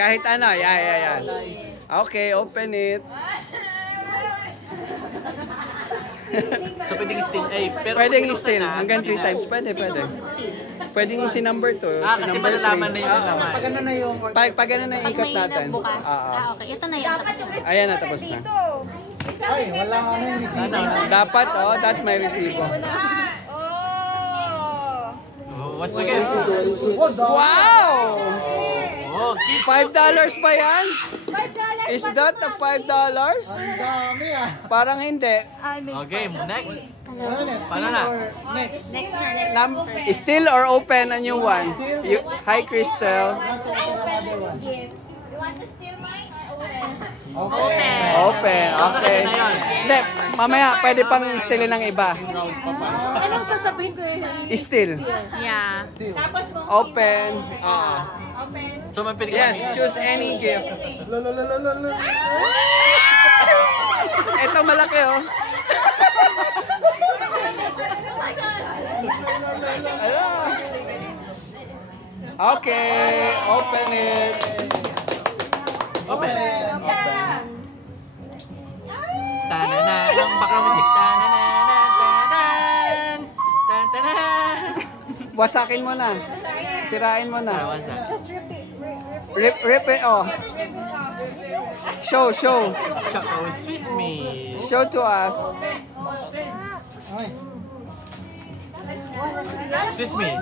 Kahit ano, yan. Okay, open it. So pwedeng steal. Pero Pwedeng steal. Hanggang 3 times. Pwede. Pwedeng si number 2. Kasi malalaman na yung laman. Pag ano na yung... Pag ano na ikot natin. Okay. Ito na yan. Ayan na, tapos na. Ay, wala nga na yung resibo. Dapat, that may resibo. What's the guess? Wow! Oh, $5 ba yan? Is that the $5? Ang dami ah. Parang hindi. okay, next. Paano na? Next. Next na. Still or open a new one? Hi, Crystal. You want to steal mine or Open. Okay. Hindi, mamaya pwede pang stealin ng iba. Anong sasabihin ko yun? Still. Yeah. Tapos mo. Open. Open. So may pwede Yes, choose any gift. Ito malaki oh. Okay, open it. Open. Tananan. Ang background music. Tananan. Tananan. Wasakin mo na. Sirain mo na. What's that? Rip it, oh. Show. Oh, Swiss me. Show to us. Swiss me.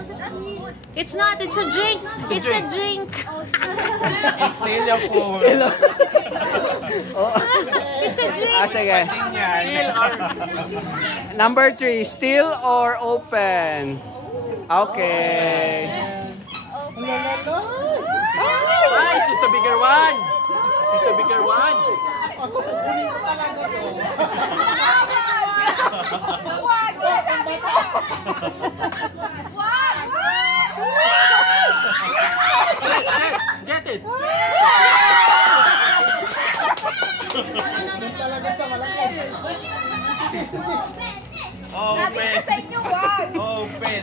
It's not. It's a drink. It's a drink. It's still your phone. It's a drink. Sige. Still or... Number 3, still or open? Okay. Ah, it's just a bigger one. It's a bigger one. Get it. Sabi ko sa inyo, wag! Open.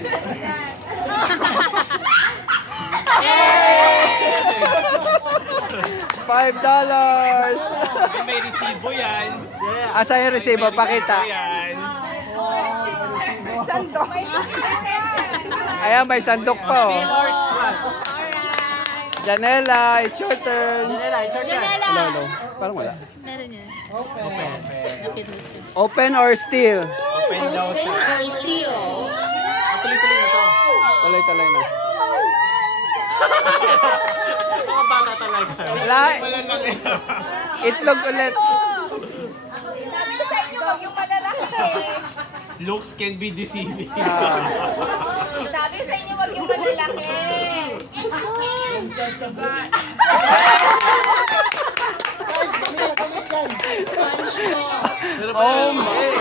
$5. May resibo yan. Asa yung resibo? Pakita. Sandok. Ayan, may sandok pa oh. Janela, it's your turn. Janela. Lolo, parang wala. Meron yan. Open. Open or still? Open daw siya. Steal. Tuloy-tuloy na to. Tuloy-tuloy na. Mga bata talaga. Wala. Itlog ulit. Sabi ko sa inyo, wag yung malalaki. Looks can be deceiving. Sabi ko sa inyo, wag yung malalaki. Oh my.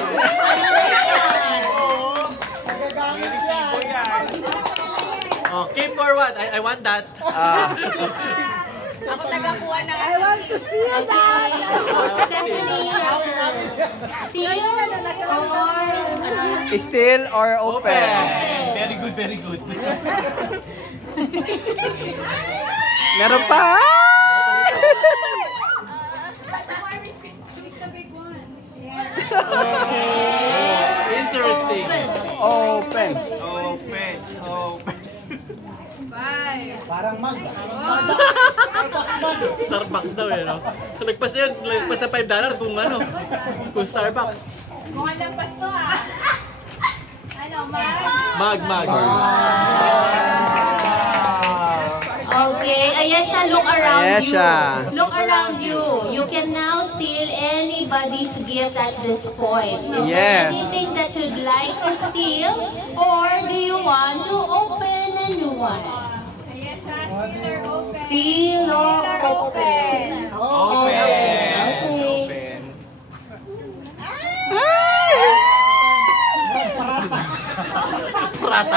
Oh, keep for what? I want that. Ako tagakuha ng I want to see that! Stephanie. Steal. Still or open? Very good, very good. Meron pa. Interesting. Open. Open. Parang mag. Starbucks daw eh, no? So, nagpas na $5 kung ano, kung Starbucks. Kung alam pas to ha. Ano, Mag. Okay, Ayesha, look around Ayesha. you. Look around you. You can now steal anybody's gift at this point. Is there Yes. anything that you'd like to steal, or do you want to open a new one? Steal or open? Open. Prata.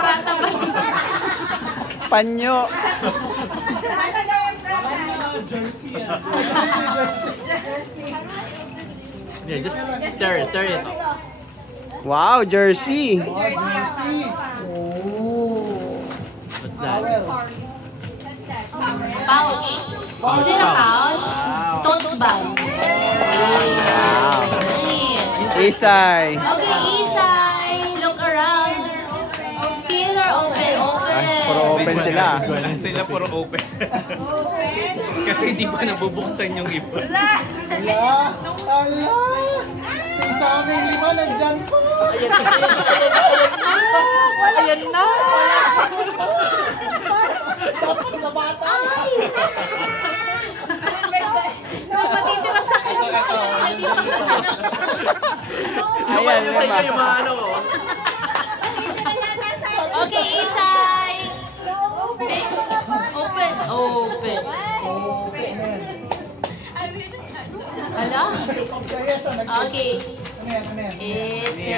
Prata ba? Panyo. Yeah, just tear it. Wow, jersey. What's that? Pouch. Is it a pouch? Tote bag. Wow. Nice. Isay. Okay, Isay, look around. Still or open? Open. Ay, puro open sila. Walang sila, puro open. Kasi hindi pa nabubuksan yung iba. Ala! Yung sa aming 5 nandyan po. Ayan na. Dapat sa bata. Matitira sa akin. Ayan, Yung sa inyo, yung mga ano. Okay, Isay. Open. Open. Ala? Okay. It's a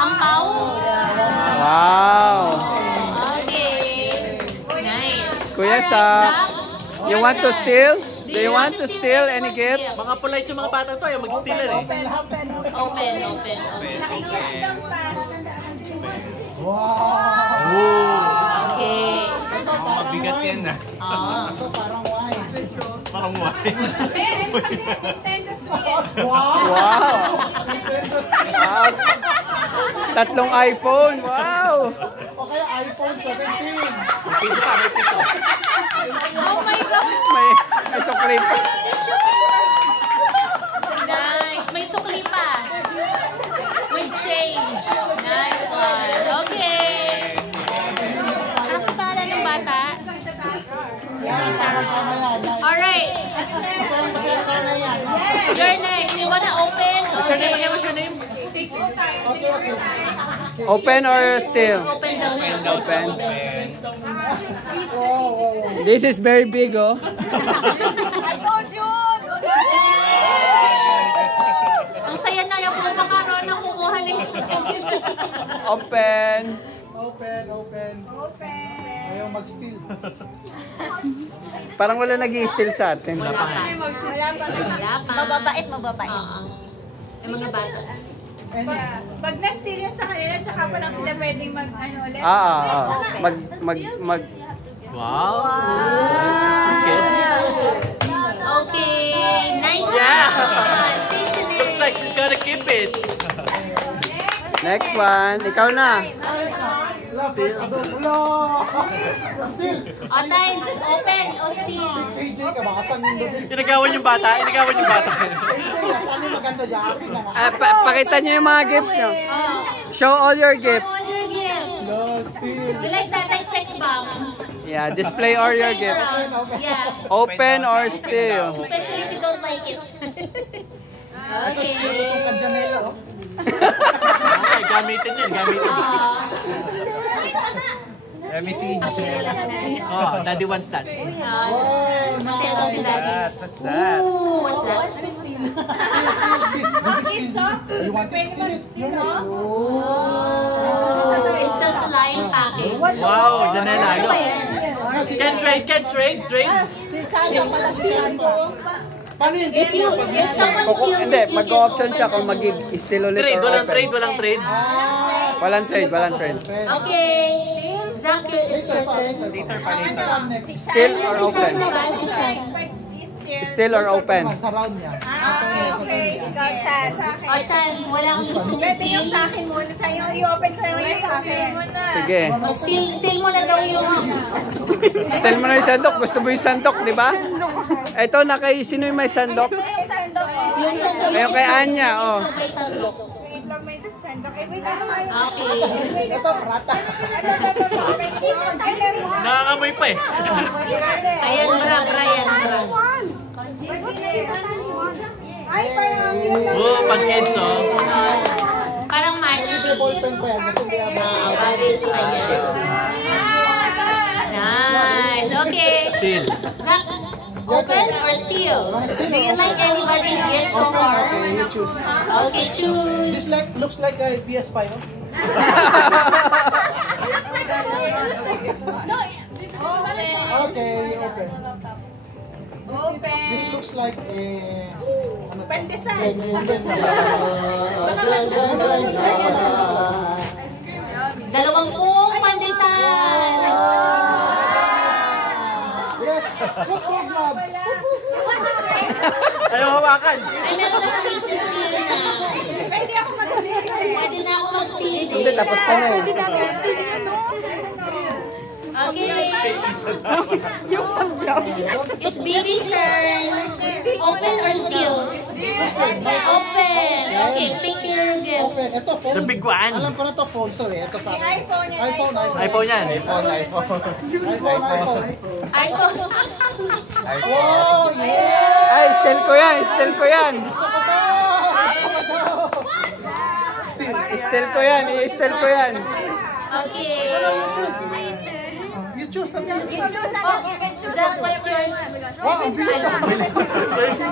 angpaw. Wow. Okay. Nice. Kuya Sak, you want to steal? Do you want to steal any gifts? Mga polite yung mga bata to, yung mag-stealer eh. Open. Wow! Okay. Mabigat yan na. Ito parang wine. Parang wine. Wow! Wow. Wow. Tatlong iPhone. Wow. O kaya iPhone 17. Piso pa, may piso. Oh my God. May sukli pa. Nice. May sukli pa. With change. Nice one. Okay. Ano sa pala ng bata? Alright. Masaya ka na yan. You're next. You wanna open? Okay. What's your name? Okay. Open or steal? Open daw siya. Open. This is very big, oh. I told you. Ang saya na yung kumakaroon ng kukuha ng Open. Open. Ayaw mag-steal. Parang wala nag-i-steal sa atin. Wala pa. Mababait. Oo. Yung mga bata. Pag na-steal yan sa kanila, tsaka pa lang sila pwedeng mag-ano ulit. Mag. Wow. Okay. Nice one. Yeah. Stationary. Looks like she's gotta keep it. Next one. Ikaw na. Steal! Otines, open o steal? KJ ka ba? Kasan yung lutis? Inagawan yung bata. KJ, saan yung maganda dyan? Akin na nga. Pakita niyo yung mga gifts nyo. Show all your gifts. All your gifts. No, steal. You like that like sex bomb? Yeah, display all your gifts. Yeah. Open or steal. Especially if you don't like it. Ito steal itong kanjanela, oh. Ay, gamitin yun. Let me see. Oh, daddy wants that. Sale daw si daddy. What's that? Ooh, what's that? You want to steal it? It's a slime package. Wow, Janela. Can trade. Paano yung If someone steals Hindi, it, you can mag-option siya kung mag-steal ulit Trade, or walang open. trade. Walang trade. Okay. Zach, it's your turn. Steal or open? Steal or open? Sa round niya. Okay. Ikaw, Chan. Sa akin. O, Chan, wala kang gusto Pwede yung steal. sa akin muna. Chan, yung i-open ko yung sa akin. Sige. Steal mo na daw yung... Steal mo na yung sandok. Gusto mo yung sandok, di ba? Ito, sino yung may sandok? Yung sandok. Ayun kay Anya, oh. May sandok. Wait lang, may sandok. Wait lang. Okay. Ito, prata. Nakakamoy pa eh. Ayan, Brian. Ay, parang yun. Oh, pag kids, oh. Parang match. Ballpen pa yan. Kasi kaya Bagay sa kanya. Nice. Okay. Steal. Zach, open or steal? Do you like anybody's gift so far? Okay, you choose. Okay, choose. This looks like a PS5, oh. Okay, you open. This looks like a... Ano to? Pandesal. Dalawang pandesal. hawakan. Ay, meron na si steal na. Pwede ako mag-steal. Pwede na ako mag-steal din. Hindi, tapos ka na eh. Okay. It's baby's turn. Open or steal? Open. Okay, pick your gift. Open. Ito, phone. The big one. Alam ko na to, phone to eh. Ito sa akin. iPhone yan. iPhone. iPhone yan. iPhone. Oh, yeah! Ay, steal ko yan, steal ko yan. Steal ko yan, i-steal ko yan. Okay. You choose. Sabi you choose. Jack, what's yours? Wow, ang bilis ah.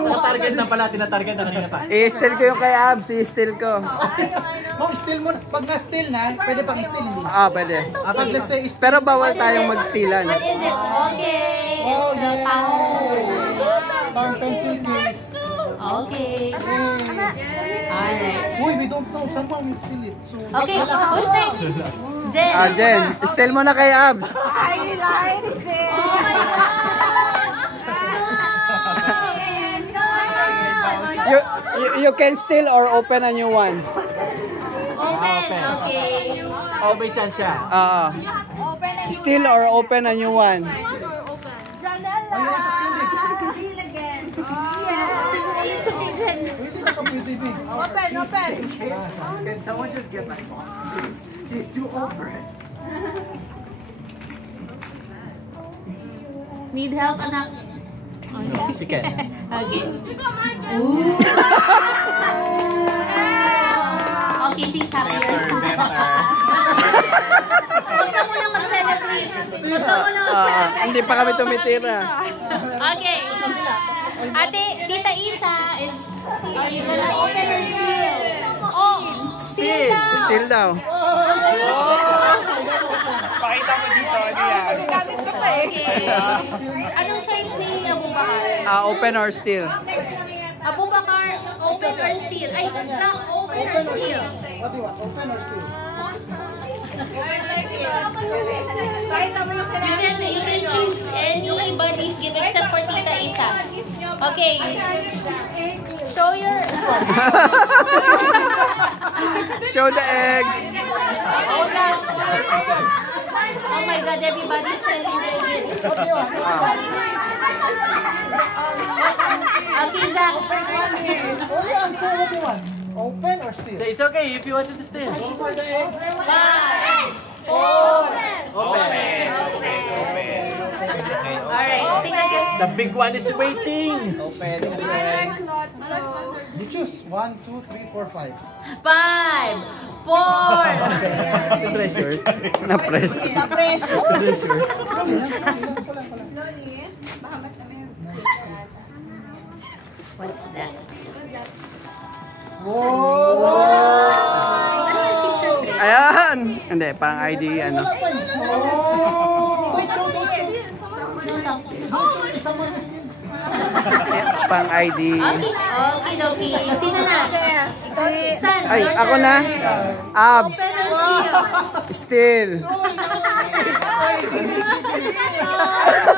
Natarget na pala, tinatarget na kanina pa. I-steal ko yung kay Abs, i-steal ko. Oh, steal mo. Pag na-steal na, pwede pang steal, hindi. Ah, pwede. Pag let's say, steal. Pero bawal tayong mag-stealan. What is it? Okay. Oh, It's the yeah. pound. Pang pencil case. Okay. Alright. Uy, we don't know. Someone will steal it. So, Okay, who's next? Jen. Ah, Jen, steal mo na kay Abs. I like it. Oh my God. You can steal or open a new one. Open. Okay. Oh, may chance siya. Steal or open a new one. Steal again. It's okay, Jen. Open. Can someone just get my box? She's too old for it. Need help, anak? Chicken. Okay. Ooh. Okay, she's happier. Huwag ka muna mag-celebrate. Huwag ka muna mag-celebrate. Hindi pa kami tumitira. Okay. Ate, Tita Isa is you gonna open or steal? Oh, steal daw. Steal daw. Okay. Anong choice ni Abubakar? Open or steal. Abubakar, open or steal? Ay, Zach, open or steal? What do you want? Open or steal? You can choose anybody's gift except for Tita Isa's. Okay. Show your... Show the eggs. Oh my God, everybody's selling their gifts. What do you want? Okay, Zach. Oh, yeah, answer what do you want? Open or steal? It's okay if you wanted to steal. 5, 4, Alright, think again. The big one is waiting. You choose. 1, 2, 3, 4, 5. 5, 4. Pressure. Na-pressure. Pressure. What's that? Whoa! Ayan. Hindi, parang ID, ano. Wait, show. Someone will steal. Pang ID. Okay. Sino na? San? Ay, ako na. Abs. Open or steal? Steal.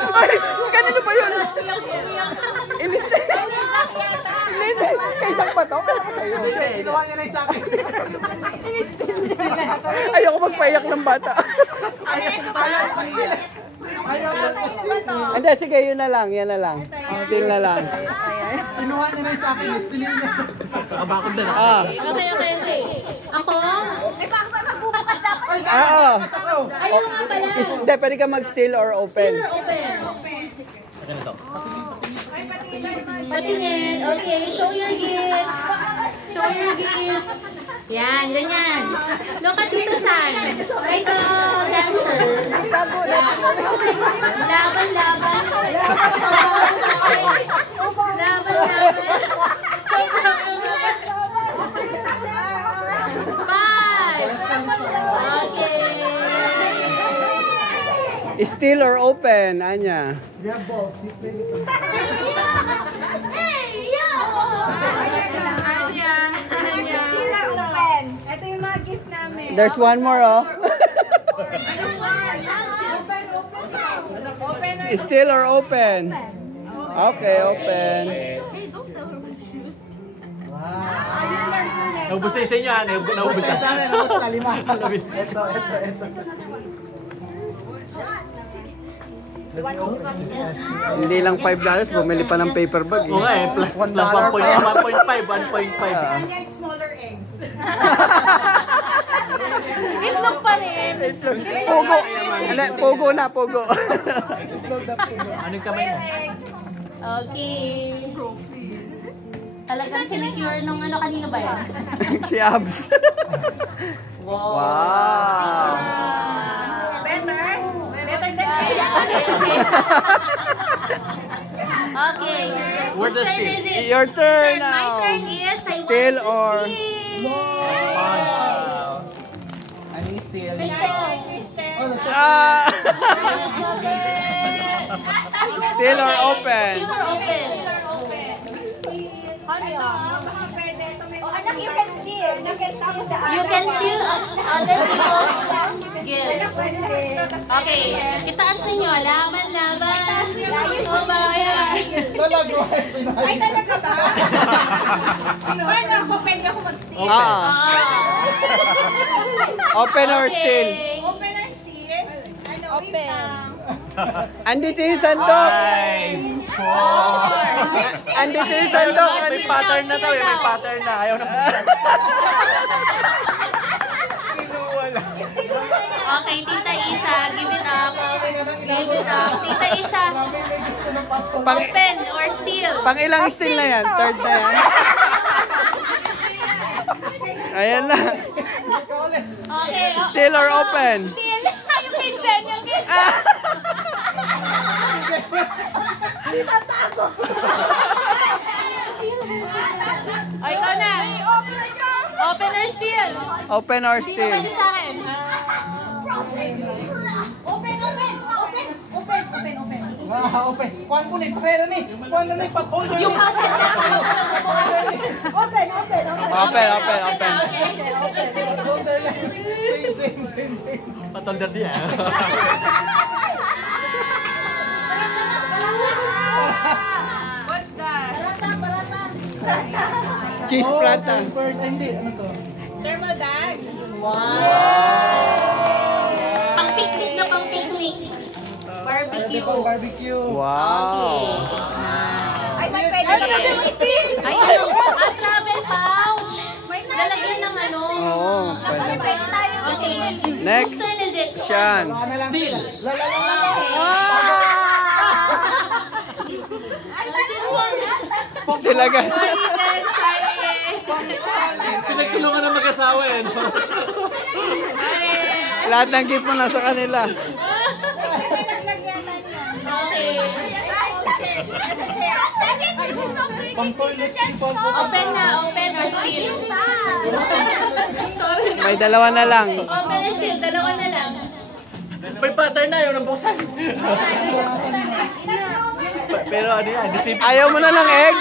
Ay, kanino ba yun? Ilis na. Hindi. Kaisang pa to? Kinuha niya na yung sa akin. Ayoko magpaiyak ng bata. Ayaw pa steal. Hindi, sige, yun na lang. Yan na lang. Steal na lang. Kinuha niya na yung sa akin. Steal niya. Kabakod na. Okay. Ako? Eh, bakit ba magbubukas dapat? Oo. Ayun nga pala. Hindi, pwede ka mag-steal or open. Steal or open? Patingin. Okay, show your gifts. Show your gifts. Yan, ganyan. Look at Tito San. Like a dancer. Laban. Okay. Steal or open, Anya? You have balls. You play with them. Ito yung mga gift namin. There's one more, oh. Open or Steal or open? Okay, open. Naubos na yung sa inyo, ha? Naubos Basta na. sa amin, ubos na 5. Ito. Hindi lang $5, bumili pa ng paper bag. Oo nga eh, plus 1.5, 1.5. Smaller eggs. Itlog pa rin. Pogo. Ano, pogo na, pogo. Ano yung kamay mo? Okay. Talagang sinecure nung ano, kanino ba yan? Si Abs. Wow. Better? Better than Okay. Where's the Whose turn steal? is it? Your turn My now. turn is I Steal want to or... steal. Ano yung steal? Ah! Steal or open? Steal or open? Anak, you can steal. You can steal sa You can steal other people's gifts. Okay. Itaas ninyo. Laban. Oh, bayan. Talaga. Ay, talaga ba? Ano, pwede ako mag-steal. Ah. Open or steal? Open or steal? Ano, open. Andito yung sandok. Andito yung sandok. May pattern na daw eh, may pattern na. Ayaw na po. Okay, Tita Isa. Give it up. Give it up. Tita Isa. Open or steal? Pang ilang steal na yan? Third na yan? Ayan na. Okay. Steal or open? Steal. Yung kitchen. Yung kitchen. O, ikaw na. Open or steal? Open or Sino steal? pwede sa akin? Open. Kuhan mo ni, pera ni. Kuhan na ni, pat-holder ni. Yung hasil na. Open. Pat-holder yan. Same. Patolder niya. What's that? Cheese prata. Hindi, ano to? Thermal bag. Pang picnic na pang picnic. Barbecue. Barbecue. Wow. Ay, may pwede ka mag-steal. Ay, travel pouch. Lalagyan ng ano. Oo. Pwede tayo Okay. Next. Whose turn is it? Sean. Ano lang sila? Steal agad. Pinagtulungan ng mag-asawa eh. No? Lahat ng gift mo nasa kanila. Okay. Pang-toilet people. Open na. Open or steal? Sorry. May dalawa na lang. Open or steal? Dalawa na lang. May pattern na, ayaw nang buksan. Pero ano yan, disip. Ayaw mo na ng egg.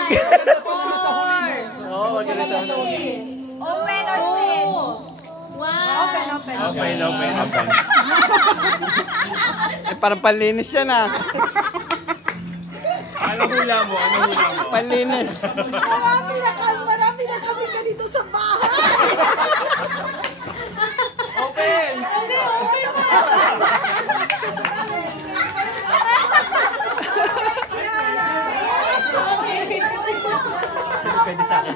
Oo, maganda. Open or steal? Wow. Open. Eh, parang panlinis yan ah. Anong hula mo? Panlinis. Marami na kami ganito sa bahay. Open. Pwede sa akin.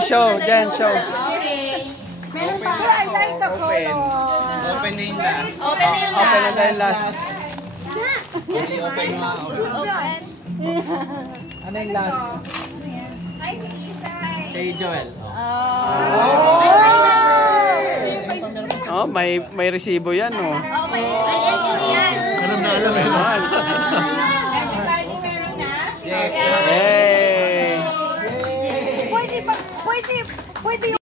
Show. Jen, show. Okay. Meron pa. Open. Open na yung last. Open na yung Open na last. tayo last. Open. Ano yung last? Ay, isa. Kay Joel. Oh, may resibo yan oh. Ay, yan. Alam na alam eh. Everybody meron na? Yay! Pwede